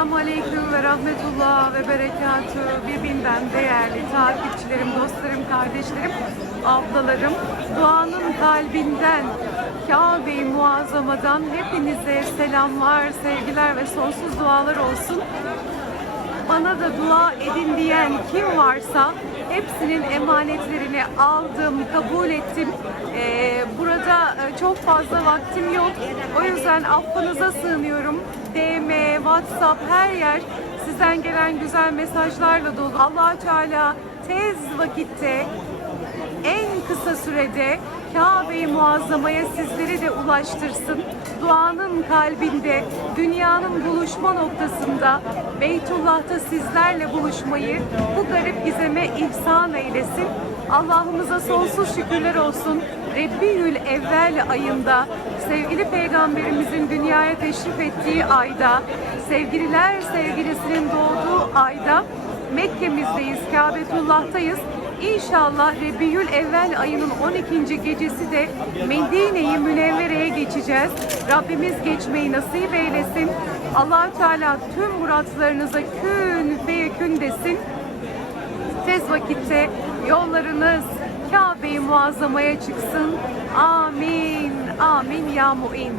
Esselamu Aleyküm ve Rahmetullah ve Berekatü. Birbirinden değerli takipçilerim, dostlarım, kardeşlerim, ablalarım. Duanın kalbinden, Kabe-i Muazzama'dan hepinize selamlar, sevgiler ve sonsuz dualar olsun. Bana da dua edin diyen kim varsa hepsinin emanetlerini aldım, kabul ettim. Ee, burada e, çok fazla vaktim yok. O yüzden affınıza sığınıyorum. DM, WhatsApp her yer sizden gelen güzel mesajlarla dolu. allah Teala tez vakitte en kısa sürede Kabe-i Muazzama'ya sizleri de ulaştırsın. Duanın kalbinde, dünyanın buluşma noktasında, Beytullah'ta sizlerle buluşmayı bu garip gizeme ihsan eylesin. Allah'ımıza sonsuz şükürler olsun. Rebbiül Evvel ayında, sevgili Peygamberimizin dünyaya teşrif ettiği ayda, sevgililer sevgilisinin doğduğu ayda Mekke'mizdeyiz, Kabetullah'tayız. İnşallah Rebiyül Evvel ayının 12. gecesi de Medine-i Münevvere'ye geçeceğiz. Rabbimiz geçmeyi nasip eylesin. allah Teala tüm muratlarınıza kün feyekün desin. Tez vakitte yollarınız Kabe-i Muazzama'ya çıksın. Amin. Amin ya muin.